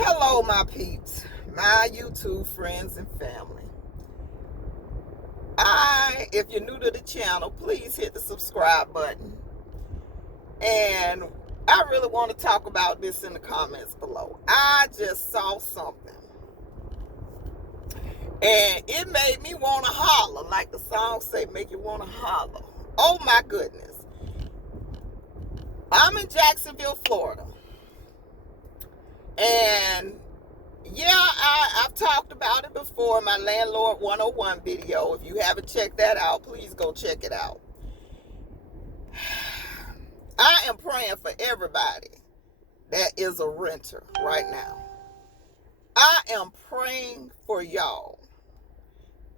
Hello, my peeps, my YouTube friends and family. If you're new to the channel, please hit the subscribe button. And I really want to talk about this in the comments below. I just saw something, and it made me want to holler, like the song say, make you want to holler. Oh my goodness. I'm in Jacksonville, Florida. And yeah, I've talked about it before in my Landlord 101 video. If you haven't checked that out, please go check it out. I am praying for everybody that is a renter right now. I am praying for y'all.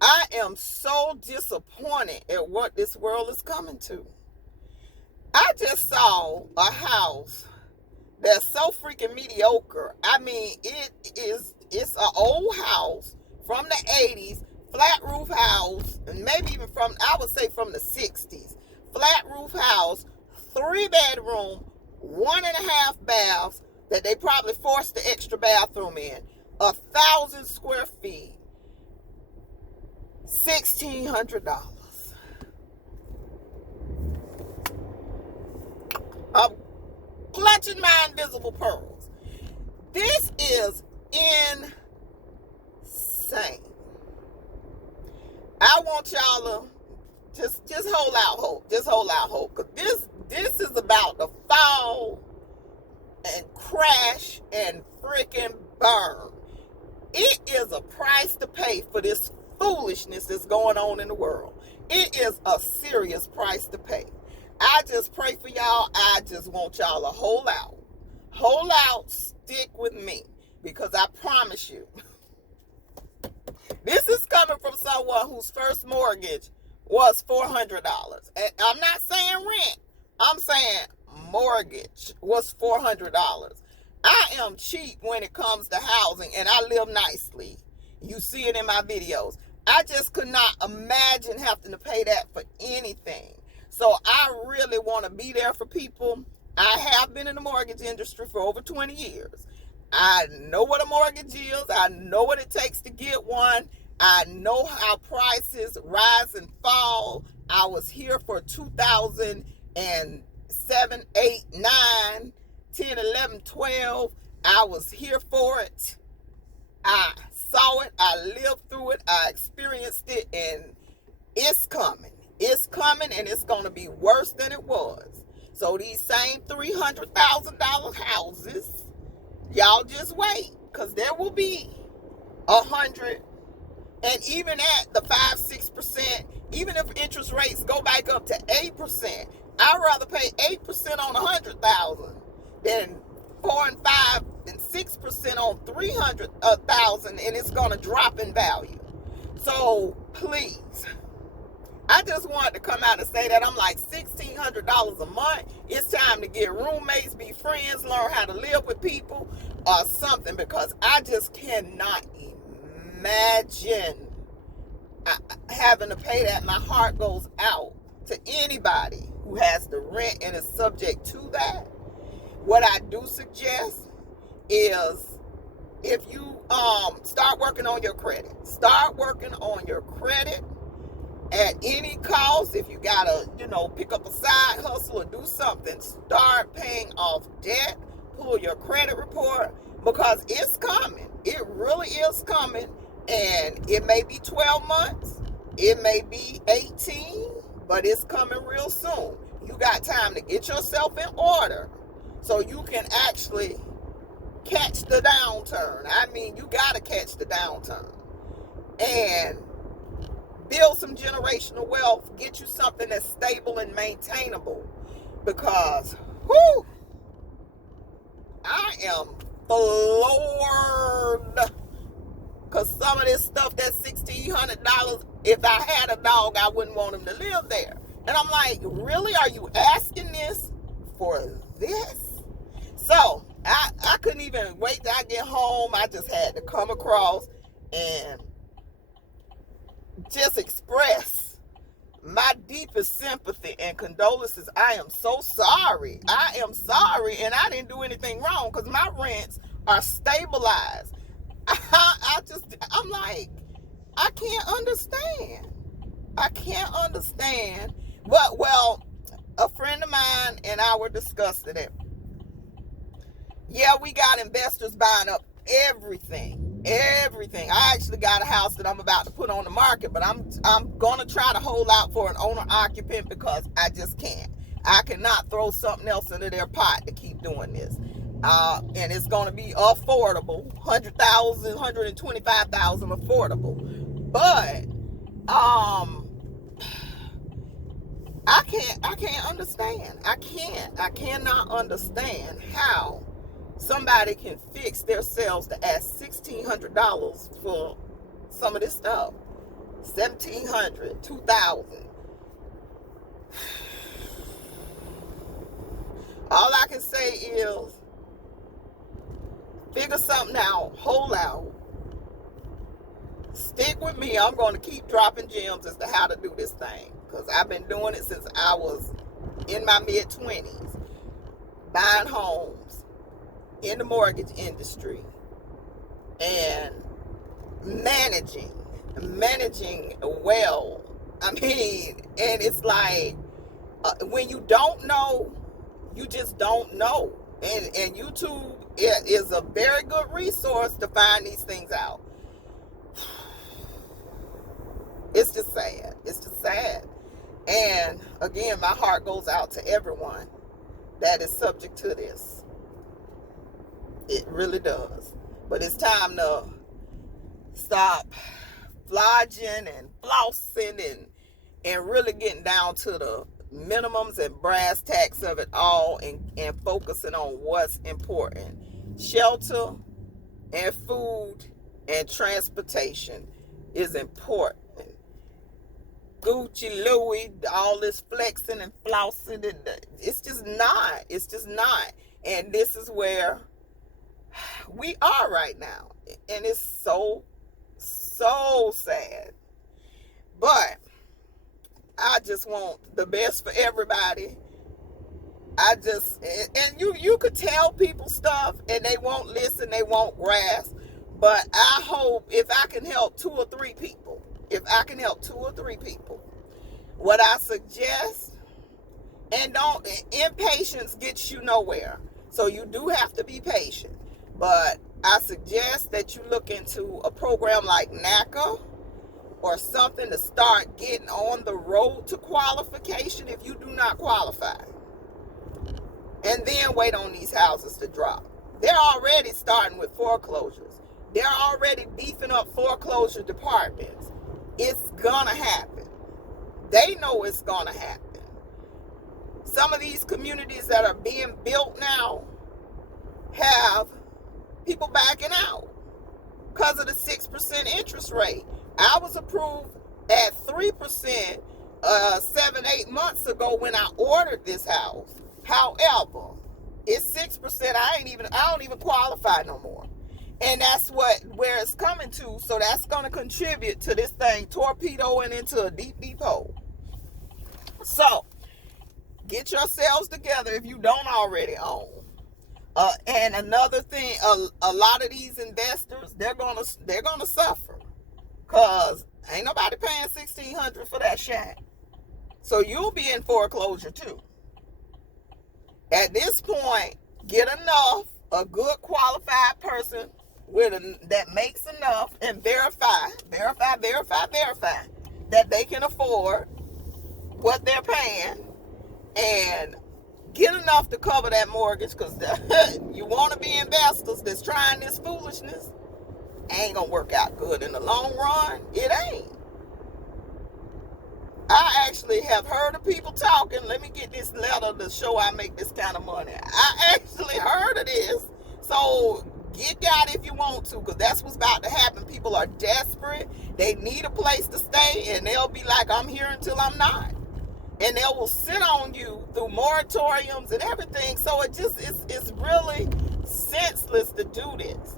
I am so disappointed at what this world is coming to. I just saw a house that's so freaking mediocre. I mean, it's an old house from the 80s, flat roof house, and maybe even I would say from the 60s. Flat roof house, 3-bedroom, 1.5 baths that they probably forced the extra bathroom in. 1,000 square feet, $1,600. Clutching my invisible pearls. This is insane. I want y'all to just hold out hope. Just hold out hope. Because this is about to fall and crash and freaking burn. It is a price to pay for this foolishness that's going on in the world. It is a serious price to pay. I just pray for y'all. I just want y'all to hold out. Hold out, stick with me. Because I promise you, this is coming from someone whose first mortgage was $400. And I'm not saying rent. I'm saying mortgage was $400. I am cheap when it comes to housing, and I live nicely. You see it in my videos. I just could not imagine having to pay that for anything. So I really want to be there for people. I have been in the mortgage industry for over 20 years. I know what a mortgage is. I know what it takes to get one. I know how prices rise and fall. I was here for 2007, 8, 9, 10, 11, 12. I was here for it. I saw it. I lived through it. I experienced it, and it's coming. It's coming, and it's going to be worse than it was. So these same $300,000 houses, y'all just wait, because there will be 100, and even at the 5-6%, even if interest rates go back up to 8%, I'd rather pay 8% on 100,000 than 4 and 5 and 6% on 300,000, and it's going to drop in value. So please. I just wanted to come out and say that I'm like $1,600 a month. It's time to get roommates, be friends, learn how to live with people or something, because I just cannot imagine having to pay that. My heart goes out to anybody who has to rent and is subject to that. What I do suggest is, if you start working on your credit. Start working on your credit. At any cost. If you gotta, pick up a side hustle or do something, start paying off debt, pull your credit report, because it's coming. It really is coming, and it may be 12 months, it may be 18, but it's coming real soon. You got time to get yourself in order so you can actually catch the downturn. I mean, you gotta catch the downturn. And build some generational wealth. Get you something that's stable and maintainable. Because, I am floored. Because some of this stuff, that's $1,600. If I had a dog, I wouldn't want him to live there. And I'm like, really? Are you asking this for this? So, I couldn't even wait till I get home. I just had to come across and just express my deepest sympathy and condolences. I am so sorry. I am sorry, and I didn't do anything wrong, because my rents are stabilized. I'm like, I can't understand. I can't understand. But, well, a friend of mine and I were discussing it. Yeah, we got investors buying up everything. I actually got a house that I'm about to put on the market, but I'm gonna try to hold out for an owner occupant because I just can't. I cannot throw something else into their pot to keep doing this. And it's gonna be affordable, 100,000, 125,000 affordable. But I can't understand. I cannot understand how somebody can fix themselves to ask $1,600 for some of this stuff. $1,700, $2,000. All I can say is figure something out, hold out. Stick with me. I'm going to keep dropping gems as to how to do this thing, because I've been doing it since I was in my mid-20s, buying homes in the mortgage industry and managing well. I mean, and it's like when you don't know, you just don't know. And YouTube is a very good resource to find these things out. It's just sad. It's just sad. And again, my heart goes out to everyone that is subject to this. It really does. But it's time to stop flogging and flossing and really getting down to the minimums and brass tacks of it all, and focusing on what's important. Shelter and food and transportation is important. Gucci, Louis, all this flexing and flossing, it's just not. And this is where we are right now. And it's so sad. But I just want the best for everybody. And you could tell people stuff and they won't listen, they won't grasp. But I hope if I can help 2 or 3 people, what I suggest, and impatience gets you nowhere. So you do have to be patient. But I suggest that you look into a program like NACA or something to start getting on the road to qualification if you do not qualify. And then wait on these houses to drop. They're already starting with foreclosures. They're already beefing up foreclosure departments. It's gonna happen. They know it's gonna happen. Some of these communities that are being built now have people backing out because of the 6% interest rate. I was approved at 3% 7-8 months ago when I ordered this house. However, it's 6%. I don't even qualify no more. And that's where it's coming to. So that's going to contribute to this thing torpedoing into a deep hole. So get yourselves together if you don't already own. And another thing, a lot of these investors, they're gonna suffer, cause ain't nobody paying $1,600 for that shack. So you'll be in foreclosure too. At this point, get a good qualified person that makes enough, and verify that they can afford what they're paying, and get enough to cover that mortgage, because you want to be investors that's trying this foolishness. Ain't gonna work out good in the long run. It ain't. I actually have heard of people talking. Let me get this letter to show I make this kind of money. I actually heard of this. So get out if you want to, because that's what's about to happen. People are desperate. They need a place to stay, and they'll be like, I'm here until I'm not. And they will sit on you through moratoriums and everything. So it's really senseless to do this.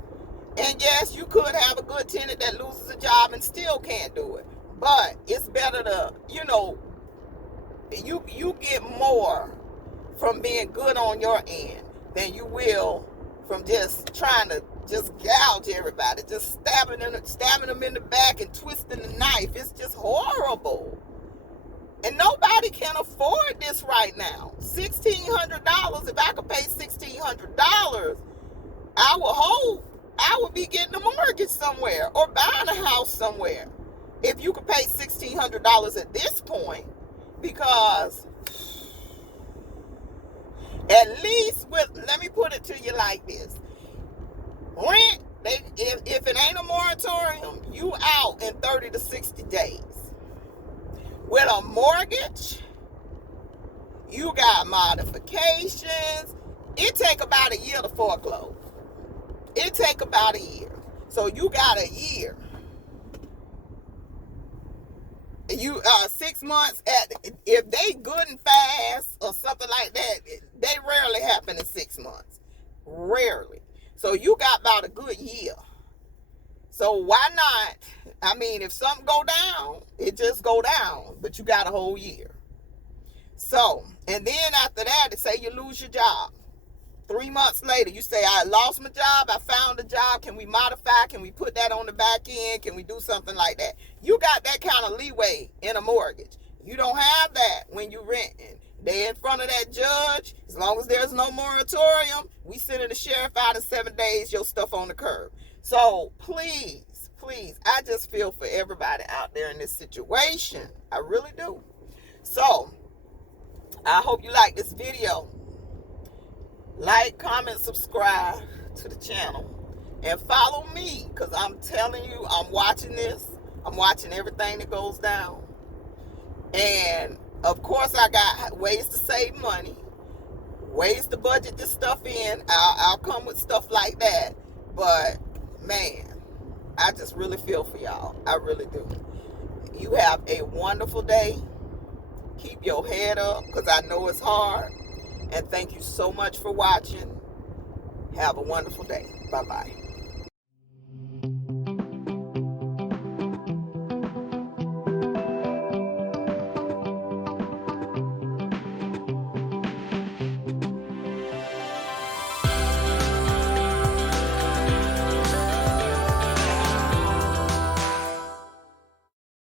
And yes, you could have a good tenant that loses a job and still can't do it. But it's better to, you get more from being good on your end than you will from just trying to just gouge everybody, just stabbing them in the back and twisting the knife. It's just horrible. And nobody can afford this right now. $1,600, if I could pay $1,600, I would hope I would be getting a mortgage somewhere or buying a house somewhere. If you could pay $1,600 at this point, because at least let me put it to you like this. Rent, if it ain't a moratorium, you out in 30 to 60 days. With a mortgage, you got modifications. It take about a year to foreclose. It take about a year. So you got a year. You 6 months if they good and fast or something like that, they rarely happen in 6 months. Rarely. So you got about a good year. So why not? I mean, if something go down, it just go down. But you got a whole year. So, and then after that, say you lose your job. 3 months later, you say, I lost my job. I found a job. Can we modify? Can we put that on the back end? Can we do something like that? You got that kind of leeway in a mortgage. You don't have that when you renting. They in front of that judge. As long as there's no moratorium, we sending the sheriff out in 7 days, your stuff on the curb. So please, I just feel for everybody out there in this situation. I really do. So I hope you like this video. Like, comment, subscribe to the channel. And follow me, because I'm telling you, I'm watching this. I'm watching everything that goes down. And of course, I got ways to save money, ways to budget this stuff in. I'll come with stuff like that. But man, I just really feel for y'all. I really do. You have a wonderful day. Keep your head up, because I know it's hard. And thank you so much for watching. Have a wonderful day. Bye-bye.